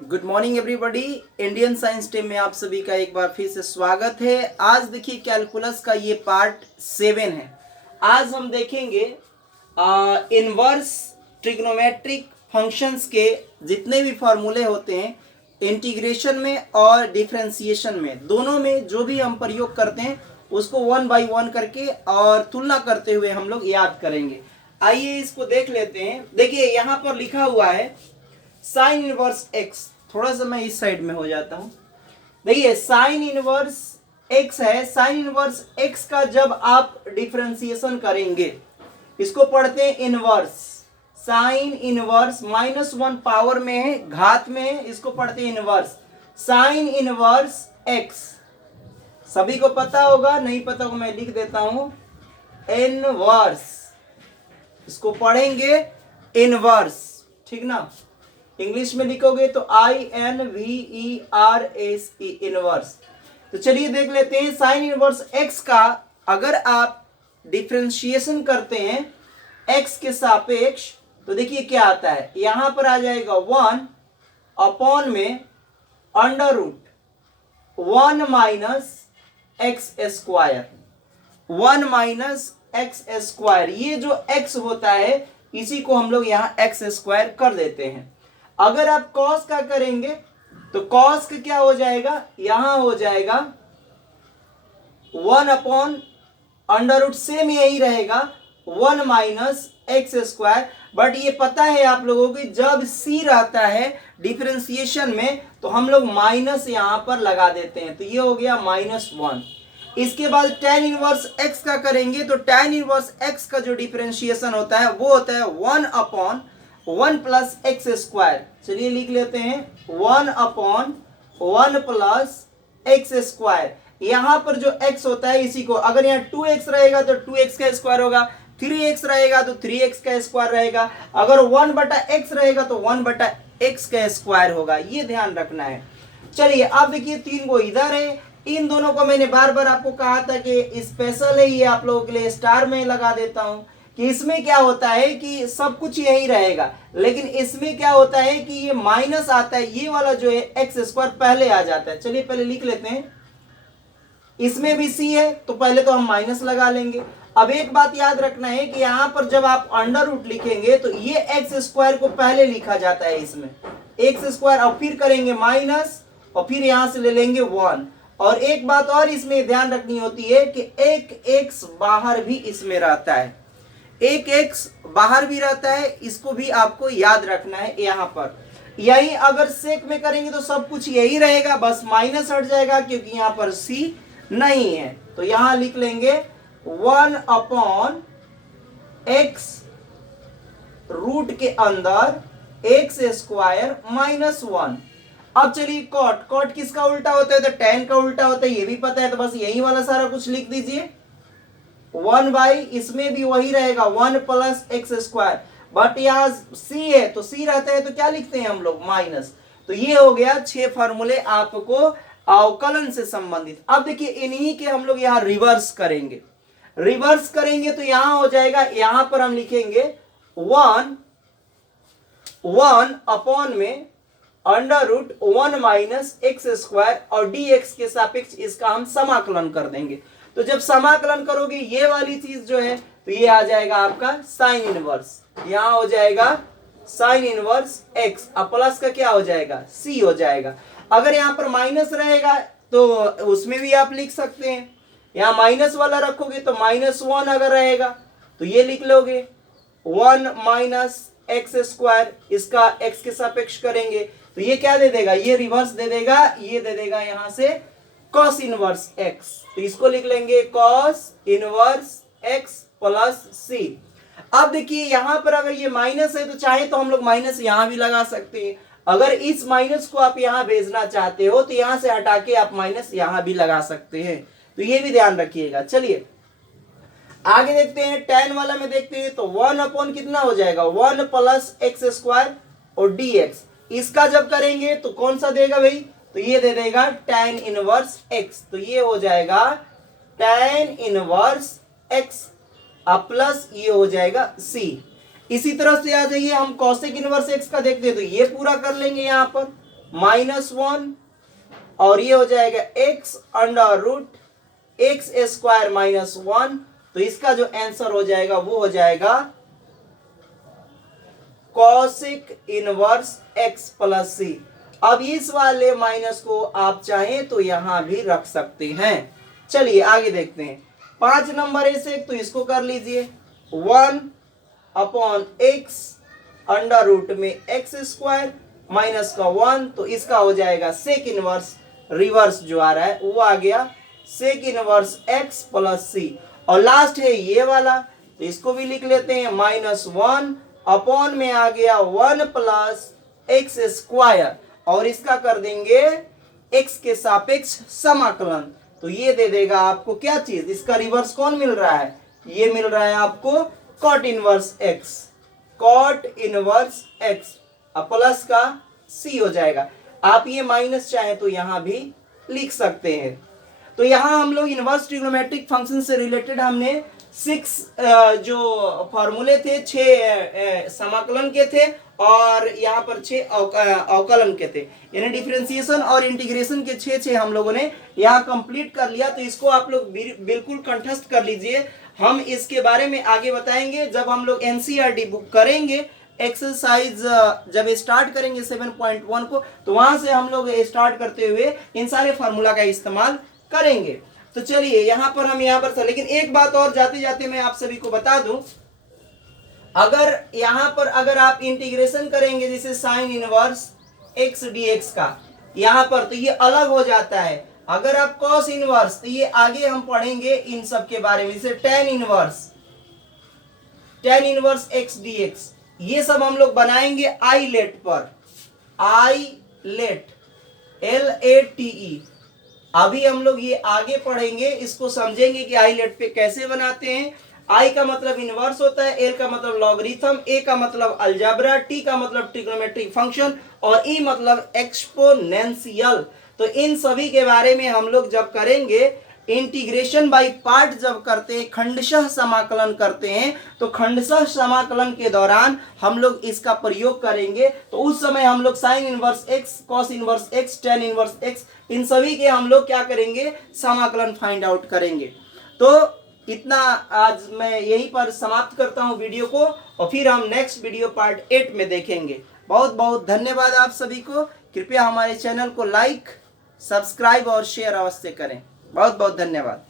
Good morning everybody. Indian science team में आप सभी का एक बार फिर से स्वागत है। आज देखिए कैलकुलस का ये पार्ट 7 है। आज हम देखेंगे इनवर्स ट्रिग्नोमेट्रिक फंक्शंस के जितने भी फॉर्मूले होते हैं इंटीग्रेशन में और डिफरेंशिएशन में, दोनों में जो भी हम प्रयोग करते हैं उसको वन बाय वन करके और तुलना करते हुए हम लोग याद करेंगे। आइए इसको देख लेते हैं। देखिए यहाँ पर लिखा हुआ है साइन इनवर्स एक्स। थोड़ा सा मैं इस साइड में हो जाता हूं। देखिए साइन इनवर्स एक्स है। साइन इनवर्स एक्स का जब आप डिफरेंशिएशन करेंगे, इसको पढ़ते हैं इनवर्स। साइन इनवर्स -1 पावर में है, घात में है, इसको पढ़ते हैं इनवर्स। साइन इनवर्स एक्स सभी को पता होगा, नहीं पता को मैं लिख देता हूं इनवर्स। इसको पढ़ेंगे इनवर्स, ठीक ना। इंग्लिश में लिखोगे तो INVERSE इनवर्स। तो चलिए देख लेते हैं साइन इनवर्स एक्स का अगर आप डिफरेंशिएशन करते हैं एक्स के सापेक्ष तो देखिए क्या आता है। यहां पर आ जाएगा 1 अपॉन में under root 1 minus x square. 1 minus x square, ये जो x होता है इसी को हम लोग यहाँ एक्स स्क्वायर कर देते हैं। अगर आप cos का करेंगे तो cos का क्या हो जाएगा, यहां हो जाएगा 1 अपॉन अंडर रूट, सेम यही रहेगा 1 माइनस एक्स स्क्वायर। बट ये पता है आप लोगों को जब c रहता है डिफरेंशिएशन में तो हम लोग माइनस यहां पर लगा देते हैं, तो ये हो गया -1। इसके बाद tan इनवर्स x का करेंगे तो tan इनवर्स x का जो डिफरेंशिएशन होता है वो होता है 1 अपॉन 1 प्लस एक्स स्क्वायर। चलिए लिख लेते हैं 1 अपॉन 1 प्लस एक्स स्क्वायर। यहां पर जो x होता है इसी को, अगर यहाँ 2x रहेगा तो 2x का स्क्वायर होगा, 3x रहेगा तो 3x का स्क्वायर रहेगा, अगर 1/x रहेगा तो 1/x का स्क्वायर होगा। ये ध्यान रखना है। चलिए अब देखिए 3 को इधर है। इन दोनों को मैंने बार बार आपको कहा था कि स्पेशल है, ये आप लोगों के लिए स्टार में लगा देता हूं कि इसमें क्या होता है कि सब कुछ यही रहेगा, लेकिन इसमें क्या होता है कि ये माइनस आता है, ये वाला जो है एक्स स्क्वायर पहले आ जाता है। चलिए पहले लिख लेते हैं। इसमें भी सी है तो पहले तो हम माइनस लगा लेंगे। अब एक बात याद रखना है कि यहां पर जब आप अंडर रूट लिखेंगे तो ये एक्स स्क्वायर को पहले लिखा जाता है, इसमें एक्स स्क्वायर, और फिर करेंगे माइनस और फिर यहां से ले लेंगे 1। और एक बात और इसमें ध्यान रखनी होती है कि एक एक्स बाहर भी इसमें रहता है, एक एक्स बाहर भी रहता है, इसको भी आपको याद रखना है। यहां पर यही अगर सेक में करेंगे तो सब कुछ यही रहेगा, बस माइनस हट जाएगा क्योंकि यहां पर सी नहीं है। तो यहां लिख लेंगे 1 अपॉन एक्स रूट के अंदर एक्स स्क्वायर -1। अब चलिए कॉट, कॉट किसका उल्टा होता है तो tan का उल्टा होता है, ये भी पता है, तो बस यही वाला सारा कुछ लिख दीजिए। 1 बाई, इसमें भी वही रहेगा 1 प्लस एक्स स्क्वायर, बट यहाँ c है तो c रहता है तो क्या लिखते हैं हम लोग माइनस। तो ये हो गया 6 फॉर्मूले आपको अवकलन से संबंधित। अब देखिए इन्हीं के हम लोग यहाँ रिवर्स करेंगे। रिवर्स करेंगे तो यहां हो जाएगा, यहां पर हम लिखेंगे 1 अपॉन में under root 1 minus x square और dx के सापेक्ष इसका हम समाकलन कर देंगे। तो जब समाकलन करोगे ये वाली चीज जो है तो ये आ जाएगा आपका साइन इनवर्स, यहां हो जाएगा साइन इनवर्स x, अब प्लस का क्या हो जाएगा c हो जाएगा। अगर यहां पर माइनस रहेगा तो उसमें भी आप लिख सकते हैं, यहां माइनस वाला रखोगे तो -1 अगर रहेगा तो ये लिख लोगे 1 माइनस एक्स स्क्वायर, इसका x के सापेक्ष करेंगे तो ये क्या दे देगा, ये रिवर्स दे देगा, ये दे देगा यहां से cos इनवर्स x। तो इसको लिख लेंगे cos inverse x plus c। अब देखिए यहां पर अगर ये माइनस है तो चाहे तो हम लोग माइनस यहां भी लगा सकते हैं, अगर इस माइनस को आप यहां भेजना चाहते हो तो यहां से हटा के आप माइनस यहां भी लगा सकते हैं, तो ये भी ध्यान रखिएगा। चलिए आगे देखते हैं, tan वाला में देखते हैं तो 1 अपॉन कितना हो जाएगा 1 प्लस एक्स स्क्वायर और dx, इसका जब करेंगे तो कौन सा देगा भाई, तो ये दे देगा tan इनवर्स x। तो ये हो जाएगा tan इनवर्स x अब प्लस ये हो जाएगा c। इसी तरह से आ जाइए हम cosec इनवर्स x का देखते हैं तो ये पूरा कर लेंगे यहां पर -1 और ये हो जाएगा x under root x square -1। तो इसका जो आंसर हो जाएगा वो हो जाएगा कॉसिक इनवर्स x प्लस सी। अब इस वाले माइनस को आप चाहें तो यहां भी रख सकते हैं। चलिए आगे देखते हैं। 5 नंबर ऐसे तो इसको कर लीजिए 1 अपॉन एक्स अंडर रूट में एक्स स्क्वायर माइनस का 1। तो इसका हो जाएगा सेक इनवर्स, रिवर्स जो आ रहा है वो आ गया सेक इनवर्स x प्लस सी। और लास्ट है ये वाला, तो इसको भी लिख लेते हैं -1 अपॉन में आ गया 1 प्लस एक्स स्क्वायर और इसका कर देंगे x के सापेक्ष समाकलन। तो ये दे देगा आपको क्या चीज, इसका रिवर्स कौन मिल रहा है, ये मिल रहा है आपको cot inverse x, cot inverse x plus का c हो जाएगा। आप ये माइनस चाहे तो यहां भी लिख सकते हैं। तो यहां हम लोग इनवर्स ट्रिग्नोमेट्रिक फंक्शन से रिलेटेड हमने 6 जो फॉर्मूले थे 6 समाकलन के थे और यहाँ पर 6 अवकलन के थे, यानी डिफरेंशिएशन और इंटीग्रेशन के 6 हम लोगों ने यहाँ कंप्लीट कर लिया। तो इसको आप लोग बिल्कुल कंठस्थ कर लीजिए। हम इसके बारे में आगे बताएंगे जब हम लोग एनसीईआरटी बुक करेंगे, एक्सरसाइज जब स्टार्ट करेंगे 7.1 को, तो वहां से हम लोग स्टार्ट करते हुए इन सारे फार्मूला का इस्तेमाल करेंगे। तो चलिए यहाँ पर हम यहाँ पर लेकिन एक बात और जाते जाते मैं आप सभी को बता दूं, अगर यहाँ पर अगर आप इंटीग्रेशन करेंगे जैसे साइन इनवर्स x dx का यहाँ पर, तो ये अलग हो जाता है। अगर आप कॉस इनवर्स, तो ये आगे हम पढ़ेंगे इन सब के बारे में, जैसे टेन इनवर्स x dx, ये सब हम लोग बनाएंगे आई लेट पर, आई लेट LATE। अभी हम लोग ये आगे पढ़ेंगे, इसको समझेंगे कि आई लेट पे कैसे बनाते हैं। आई का मतलब इनवर्स होता है, एल का मतलब लॉगरिथम, ए का मतलब अलजेब्रा, टी का मतलब ट्रिग्नोमेट्रिक फंक्शन और ई मतलब एक्सपोनेंशियल। तो इन सभी के बारे में हम लोग जब करेंगे, इंटीग्रेशन बाय पार्ट जब करते हैं, खंडशः समाकलन करते हैं, तो खंडशः समाकलन के दौरान हम लोग इसका प्रयोग करेंगे। तो उस समय हम लोग sine inverse x, cos inverse x, tan inverse x, इन सभी के हम लोग क्या करेंगे, समाकलन फाइंड आउट करेंगे। तो इतना आज मैं यहीं पर समाप्त करता हूं वीडियो को और फिर हम नेक्स्ट वीडियो पार्ट 8 में देखेंगे। बहुत बहुत धन्यवाद आप सभी को। कृपया हमारे चैनल को लाइक, सब्सक्राइब और शेयर अवश्य करें। बहुत बहुत धन्यवाद।